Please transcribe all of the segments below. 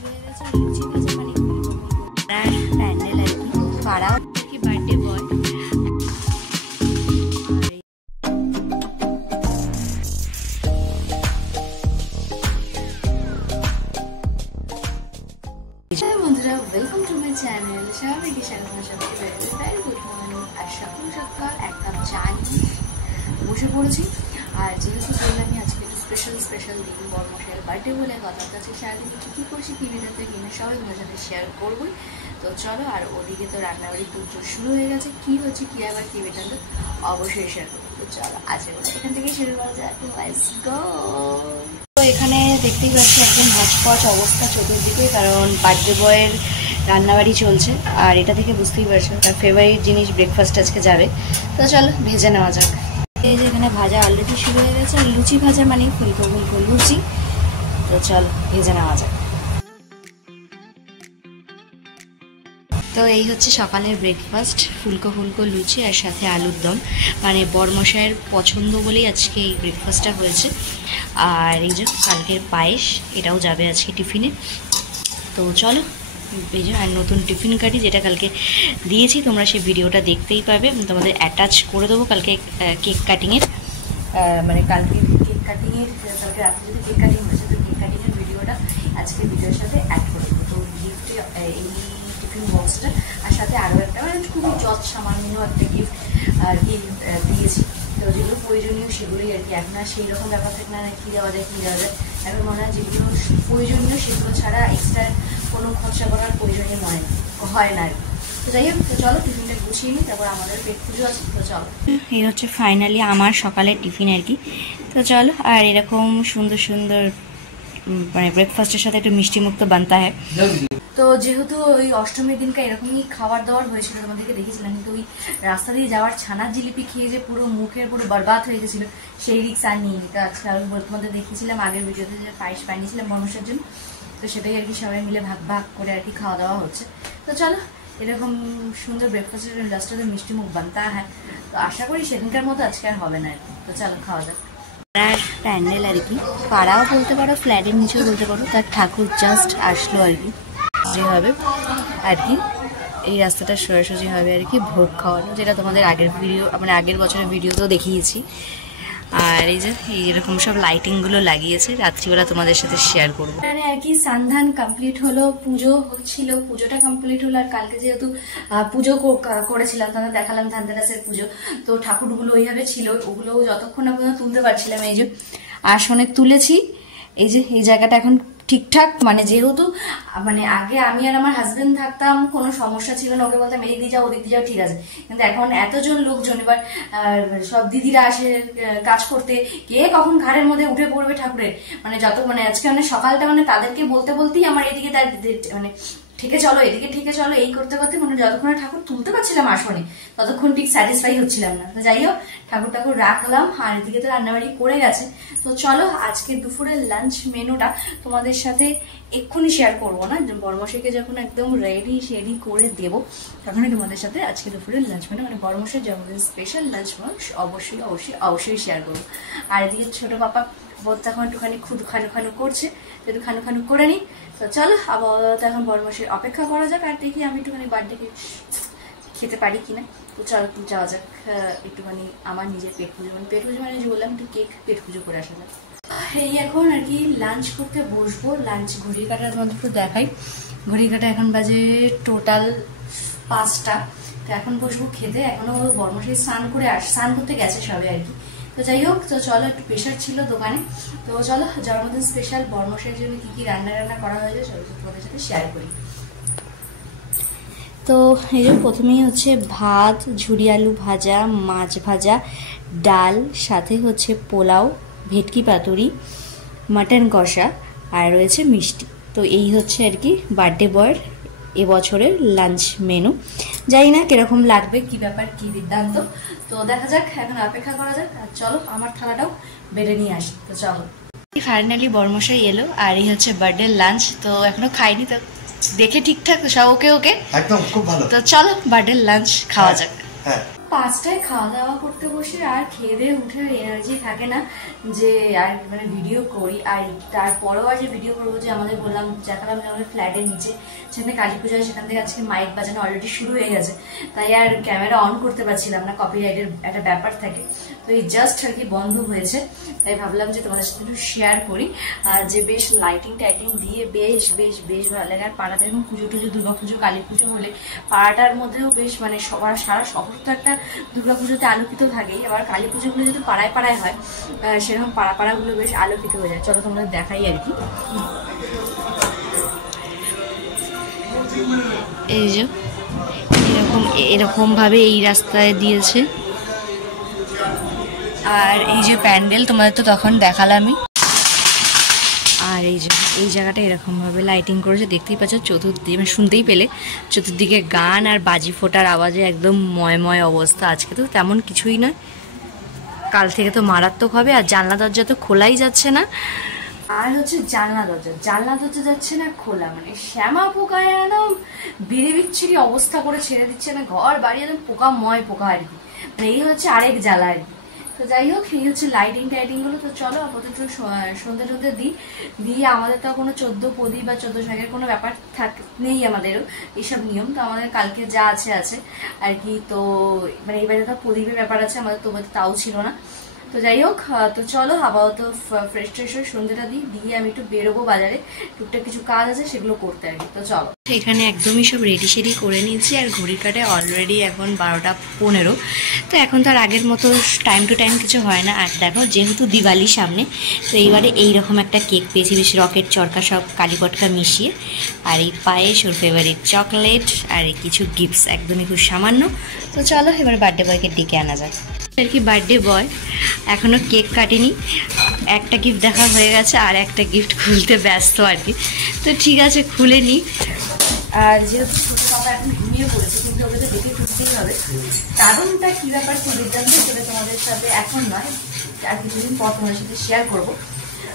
শুরু হয়ে গেছে লুচি ভাজা মানে প্যান্ডেল আর কি পাড়া কি বার্থডে বয়। বন্ধুরা ওয়েলকাম টু মাই চ্যানেল। সবাইকে স্বাগত, সবাইকে ভেরি গুড মর্নিং। আর সকাল সকাল এক কাপ চা নিয়ে বসে পড়েছি। আর যেহেতু বললামই আজকে একটু স্পেশাল দিন, বড়মশাইয়ের বার্থডে বলে কথা কাছে সারাদিন কী করছি কী ভিডিওতে কিনে সবাই তোমার সাথে শেয়ার করবোই। তো চলো, আর ওদিকে তো রান্নাবাড়ি পুজো শুরু হয়ে গেছে, কী হচ্ছে কী আবার কী বেটার তো অবশ্যই শেয়ার করবো। তো চলো আজকে বলে এখান থেকে শুরু করা যায়। Let's go. তো এখানে দেখতেই পাচ্ছি একদম হচপচ অবস্থা চতুর্দিকে, কারণ বার্থডে বয়ের রান্নাবাড়ি চলছে। আর এটা থেকে বুঝতেই পারছো তার ফেভারিট জিনিস ব্রেকফাস্ট আজকে যাবে। তো চলো ভেজে নেওয়া যাক। এই যে এখানে ভাজা অলরেডি শুরু হয়ে গেছে, আর লুচি ভাজা মানে ফুলকো ফুলকো লুচি। তো চলো ভেজে নেওয়া যাক। তো এই হচ্ছে সকালের ব্রেকফাস্ট, ফুলকো ফুলকো লুচি আর সাথে আলুর দম। মানে বড়মশাইয়ের পছন্দ বলেই আজকে এই ব্রেকফাস্টটা হয়েছে। আর এই যে কালকের পায়েস, এটাও যাবে আজকে টিফিনে। তো চলো এই যে, আর নতুন টিফিন কাটি যেটা কালকে দিয়েছি, তোমরা সেই ভিডিওটা দেখতেই পাবে। তোমাদের অ্যাটাচ করে দেবো কালকে কেক কাটিংয়ের, মানে কালকে কেক কাটিংয়ের, কালকে রাতে যদি কেক কাটিং হয়েছে তো কেক কাটিংয়ের ভিডিওটা আজকে ভিডিওর সাথে অ্যাড করে দেবো। তো গিফটে এই টিফিন বক্সটা আর সাথে আরও একটা মানে খুবই সামান্য একটা গিফট আর কি দিয়েছি। তো যেগুলো প্রয়োজনীয় সেগুলোই আর কি। এখন আর সেই রকম ব্যাপার থাকে না কী দেওয়া যায় এখন মনে হয় যেগুলো প্রয়োজনীয় সেগুলো ছাড়া এক্সট্রা কোনো খরচা করার প্রয়োজনীয় হয় না আর কি। তো যাই হোক, তো চলো টিফিনটা গুছিয়ে নিই, তারপর আমাদের পেট পুজো আছে। তো চলো, এই হচ্ছে ফাইনালি আমার সকালের টিফিন আর কি। তো চলো, আর এরকম সুন্দর মানে ব্রেকফাস্টের সাথে একটু মিষ্টি মুক্ত বানতে হয়। তো যেহেতু ওই অষ্টমীর দিনকে এরকমই খাবার দাবার হয়েছিল, তোমাদেরকে দেখেছিলাম, কিন্তু ওই রাস্তা দিয়ে যাওয়ার ছানার জিলিপি খেয়ে যে পুরো মুখের পুরো বরবাদ হয়ে গেছিলো, সেই রিক্স আর নিয়ে নিতে। আজকে আমি তোমাদের দেখিয়েছিলাম আগের ভিডিওতে যে পায়েস বানিয়েছিলাম মানুষের জন্য। তো সেটাই আর কি সবাই মিলে ভাগ করে আর কি খাওয়া দাওয়া হচ্ছে। তো চলো, এরকম সুন্দর ব্রেকফাস্টের লাস্টে তো মিষ্টি মুখ বানতে হয়। তো আশা করি সেদিনকার মতো আজকে আর হবে না আর কি। তো চলো খাওয়া যাক। আর প্যান্ডেল আর কি, পাড়াও বলতে পারো, ফ্ল্যাটের নিচেও বলতে পারো। তার ঠাকুর জাস্ট আসলো আর কি, যে হবে আর কি এই রাস্তাটা সোজাসুজি হবে আর কি ভোগ খাওয়ানো, যেটা তোমাদের আগের ভিডিও মানে আগের বছরের ভিডিওতেও দেখিয়েছি। আর এই যে এইরকম সব লাইটিংগুলো লাগিয়েছে, রাত্রিবেলা তোমাদের সাথে শেয়ার করবো। মানে আর কি সান্ধান কমপ্লিট হলো, পুজো হচ্ছিল, পুজোটা কমপ্লিট হলো। আর কালকে যেহেতু পুজো করেছিলাম, তাদের দেখালাম ধানতেরাসের পুজো, তো ঠাকুরগুলো ওইভাবে ছিল, ওগুলো যতক্ষণ না পর্যন্ত তুলতে পারছিলাম। এই যে আসনে তুলেছি, এই যে এই জায়গাটা এখন ঠিকঠাক, মানে যেহেতু মানে আগে আমি আর আমার হাজবেন্ড থাকতাম কোনো সমস্যা ছিল না, ওকে বলতাম এদিক দিয়ে যাও ওদিক দিয়ে যাও ঠিক আছে। কিন্তু এখন এতজন লোকজন, এবার সব দিদিরা আসে কাজ করতে, কে কখন ঘাড়ের মধ্যে উঠে পড়বে ঠাকুরের, মানে যত মানে আজকে মানে সকালটা মানে তাদেরকে বলতেই আমার এদিকে মানে ঠিকে চলো এদিকে ঠিকে চলো এই করতে মানে যতক্ষণ ঠাকুর তুলতে পারছিলাম আসনে ততক্ষণ ঠিক স্যাটিসফাই হচ্ছিলাম না। তো যাই হোক, ঠাকুর রাখলাম, আর এদিকে তো রান্নাবাড়ি করে গেছে। তো চলো আজকে দুপুরের লাঞ্চ মেনুটা তোমাদের সাথে এক্ষুনি শেয়ার করবো না, বড়মশাইকে যখন একদম রেডি করে দেবো তখনই তোমাদের সাথে আজকে দুপুরের লাঞ্চ মেনু মানে বড়মশাইয়ের জন্মদিন স্পেশাল লাঞ্চ মেনু অবশ্যই শেয়ার করবো। আর এদিকে ছোট পাপা বোধ তখন একটুখানি খানু করছে, একটু খানু করে নিই। তো চলো আবার এখন বড়মশাই অপেক্ষা করা যাক, আর দেখি আমি একটুখানি বার্থডে কেক খেতে পারি কিনা। তো চলো যাওয়া যাক একটুখানি আমার নিজের পেট পুজো মানে যে বললাম একটু কেক পেট পুজো করে আসা যাক। এই এখন আর কি লাঞ্চ করতে বসবো। লাঞ্চ ঘড়ি কাটার মধ্যে একটু দেখাই, ঘড়ি কাটা এখন বাজে টোটাল 5টা। তো এখন বসবো খেতে। এখনো বড়মশাই স্নান করতে গেছে সবে আর কি। তো যাই হোক, তো চলো একটু প্রেশার ছিল দোকানে। তো চলো জন্মদিন স্পেশাল বড়মশাইয়ের জন্য কি কি রান্না করা হয়েছে সব তোমাদের সাথে শেয়ার করি। তো এই যে প্রথমেই হচ্ছে ভাত, ঝুরি আলু ভাজা, মাছ ভাজা, ডাল, সাথে হচ্ছে পোলাও, ভেটকি পাতুরি, মাটন কষা, আর রয়েছে মিষ্টি। তো এই হচ্ছে আর কি বার্থডে বয়ের এবছরের লাঞ্চ মেনু। জানি না কিরকম লাগবে, কি ব্যাপার কি সিদ্ধান্ত, তো দেখা যাক, এখন অপেক্ষা করা যাক। আর চলো আমার থালাটাও বেড়ে নিয়ে আসি। তো চলো, ফাইনালি বড়মশাই এলো, আর এই হচ্ছে বার্থডে লাঞ্চ। তো এখনো খাইনি, তো দেখে ঠিকঠাক সব ওকে একদম খুব ভালো। তো চলো বার্থডে লাঞ্চ খাওয়া যাক। হ্যাঁ 5টায় খাওয়া দাওয়া করতে বসে আর খেয়ে দিয়ে উঠে এনার্জি থাকে না যে আর মানে ভিডিও করি। আর তারপরেও আর যে ভিডিও করবো, যে আমাদের বললাম দেখালাম যে আমাদের ফ্ল্যাটের নিচে সেখানে কালী পুজো হয়, সেখান থেকে আজকে মাইক বাজানো অলরেডি শুরু হয়ে গেছে, তাই আর ক্যামেরা অন করতে পারছিলাম না, কপিরাইটের একটা ব্যাপার থাকে। তো এই জাস্ট আর কি বন্ধ হয়েছে, তাই ভাবলাম যে তোমাদের সাথে একটু শেয়ার করি। আর যে বেশ লাইটিং টাইটিং দিয়ে বেশ বেশ বেশ ভালো লাগে। আর পাড়াতে এখন পুজো টুজো, দুর্গা পুজো, কালী পুজো হলে পাড়াটার মধ্যেও বেশ মানে সবার সারা শহর তো একটা দুর্গা পুজোতে আলোকিত থাকেই, আবার কালী পুজোগুলো যদি পাড়ায় পাড়ায় হয় সেরকম পাড়াগুলো বেশ আলোকিত হয়ে যায়। চলো তোমাদের দেখাই আর কি। এই যে এরকম ভাবে এই রাস্তায় দিয়েছে। আর এই যে প্যান্ডেল তোমাদের তো তখন দেখালামই। আর এই জায়গাটা এরকম ভাবে লাইটিং করেছে, দেখতেই পাচ্ছ চতুর্দিকে, মানে শুনতেই পেলে চতুর্দিকে গান আর বাজি ফোটার আওয়াজে একদম ময়ময় অবস্থা। আজকে তো তেমন কিছুই নয়, কাল থেকে তো মারাত্মক হবে। আর জানলা দরজা তো খোলাই যাচ্ছে না। আর হচ্ছে জানলা দরজা যাচ্ছে না খোলা, মানে শ্যামা পোকায় একদম বিড়ি বিচ্ছিরি অবস্থা করে ছেড়ে দিচ্ছে না, ঘর বাড়ি একদম পোকাময় পোকা আর কি। মানে এই হচ্ছে আরেক জ্বালা আর কি। তো যাই হোক, এই হচ্ছে লাইটিং টাইটিং গুলো। তো চলো আপাতত সন্ধ্যে টন্ধে দিয়ে আমাদের তো কোনো 14 প্রদীপ বা 14 শাকের কোনো ব্যাপার নেই আমাদেরও এইসব নিয়ম। তো আমাদের কালকে যা আছে আর কি। তো মানে এবারে তো প্রদীপের ব্যাপার আছে, আমাদের তো তাও ছিল না। তো যাই হোক, তো চলো আপাতত ফ্রেশ ট্রেশ হয়ে সন্ধ্যেটা দিয়ে আমি একটু বেরোবো বাজারে, টুকটাক কিছু কাজ আছে সেগুলো করতে আর কি। তো চলো, এখানে একদমই সব রেডি সেডি করে নিয়েছি। আর ঘড়ির কাটে অলরেডি এখন 12:15। তো এখন তো আর আগের মতো টাইম টু টাইম কিছু হয় না। আর দেখো, যেহেতু দিওয়ালির সামনে, তো এইবারে এইরকম একটা কেক পেয়েছি, বেশ রকেট চরকা সব কালীপটকা মিশিয়ে। আর এই পায়েস, ওর ফেভারিট চকলেট, আর কিছু গিফটস একদমই খুব সামান্য। তো চলো এবার বার্থডে বয়কে ডেকে আনা যায় আর কি। বার্থডে বয় এখনো কেক কাটেনি, একটা গিফট দেখা হয়ে গেছে, আর একটা গিফট খুলতে ব্যস্ত আর কি। তো ঠিক আছে, খুলে নি। আর যেহেতু ছোটো বাবা এখন ঘুমিয়ে পড়েছে, কিন্তু ওকে তো দেখে খুলতেই হবে। কারণটা কী ব্যাপার খুব বিদ্যান্ত, সেটা তোমাদের সাথে এখন নয়, আর কিছুদিন পর তোমাদের সাথে শেয়ার করবো।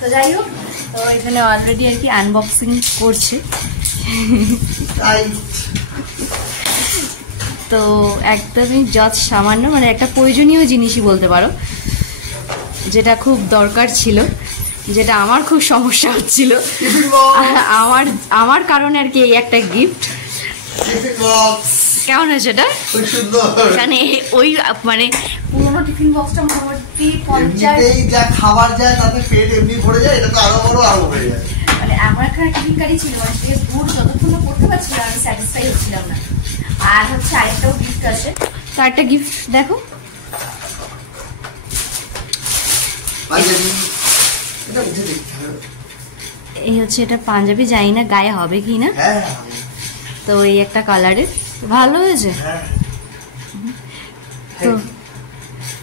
তো যাই হোক, তো এখানে অলরেডি আর কি আনবক্সিং করছে। তো একদমই যত সামান্য, মানে একটা প্রয়োজনীয় জিনিসই বলতে পারো, যেটা খুব দরকার ছিল, যেটা আমার খুব সমস্যা হচ্ছিল আমার কারণে আর কি। এই একটা গিফট কেমন হয়েছে এটা? মানে ওই মানে পুরোনো টিফিন বক্সটা মোটামুটি 50 যা খাবার যায় তাতে পেট এমনি ভরে যায়, এটা তো আরো বড় আরো ভরে যায়। মানে আমার একটা টিফিন কারি ছিল, মানে সে দূর যতক্ষণ না করতে পারছিলাম আমি স্যাটিসফাই হচ্ছিলাম না। আর হচ্ছে আরেকটাও গিফট আছে। তো একটা গিফট দেখো, এই হচ্ছে এটা পাঞ্জাবি, জানি না গায়ে হবে কি না। তো এই একটা কালারের, ভালো হয়েছে। তো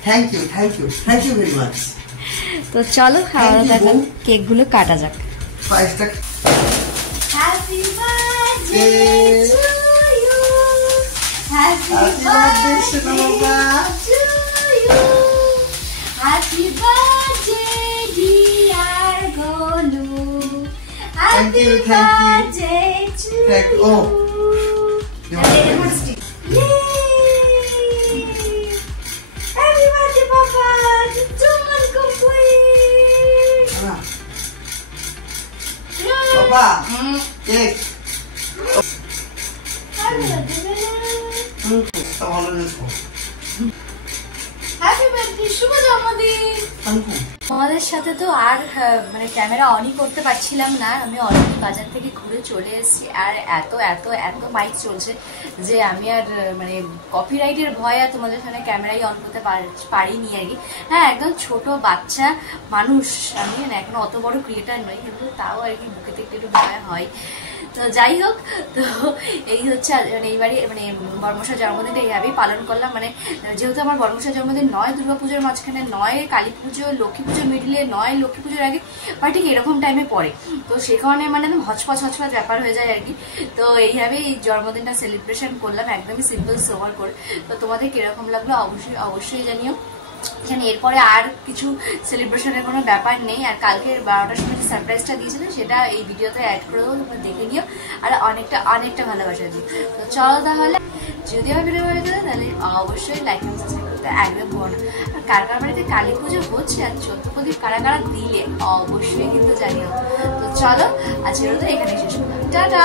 থ্যাংক ইউ ভেরি মাচ। তো চলো কেক গুলো কাটা যাক। Happy birthday to you, happy birthday to you, happy birthday dear Golu, happy birthday to you. Happy birthday, Papa! Done complete! Papa, cake. Happy birthday, শুভ জন্মদিন। আমাদের সাথে তো আর মানে ক্যামেরা অনই করতে পারছিলাম না, আমি অলরেডি বাজার থেকে ঘুরে চলে এসেছি। আর এত এত এত মাইক চলছে যে আমি আর মানে কপিরাইটের ভয় আর তোমাদের সামনে ক্যামেরাই অন করতে পারিনি আর কি। হ্যাঁ, একদম ছোট বাচ্চা মানুষ আমি, এখন অত বড় ক্রিয়েটার নই, কিন্তু তাও আর কি বুকেতে একটু ভয় হয়। তো যাই হোক, তো এই হচ্ছে মানে এইবারে মানে বর্মশার জন্মদিনটা এইভাবেই পালন করলাম। মানে যেহেতু আমার বর্মশার জন্মদিন নয় দুর্গা পুজোর মাঝখানে, নয় কালী পুজো, লক্ষ্মী পুজো মিডিলে, নয় লক্ষ্মী পুজোর আগে, বা ঠিক এরকম টাইমে পড়ে। তো সে কারণে মানে একদম হচপচ ব্যাপার হয়ে যায় আর কি। তো এইভাবেই এই জন্মদিনটা সেলিব্রেশন করলাম, একদমই সিম্পল সোবার করে। তো তোমাদের কিরকম লাগলো অবশ্যই জানিও। জানি এরপরে আর কিছু সেলিব্রেশনের কোনো ব্যাপার নেই। আর কালকে 12টার সময় যে সারপ্রাইজটা দিয়েছিল সেটা এই ভিডিওতে অ্যাড করে দেবো, তোমরা দেখে নিও আর অনেকটা ভালোবাসা দিও। তো চলো তাহলে, যদি আমার ভিডিও ভালো লাগে তাহলে অবশ্যই লাইক এবং সাবস্ক্রাইব করতে একদম ভুলো না। আর কার বাড়িতে কালী পুজো হচ্ছে আর 14 প্রদীপ কারা দিলে অবশ্যই কিন্তু জানিও। তো চলো আজকের মতো এখানে শেষ করলাম, টাটা।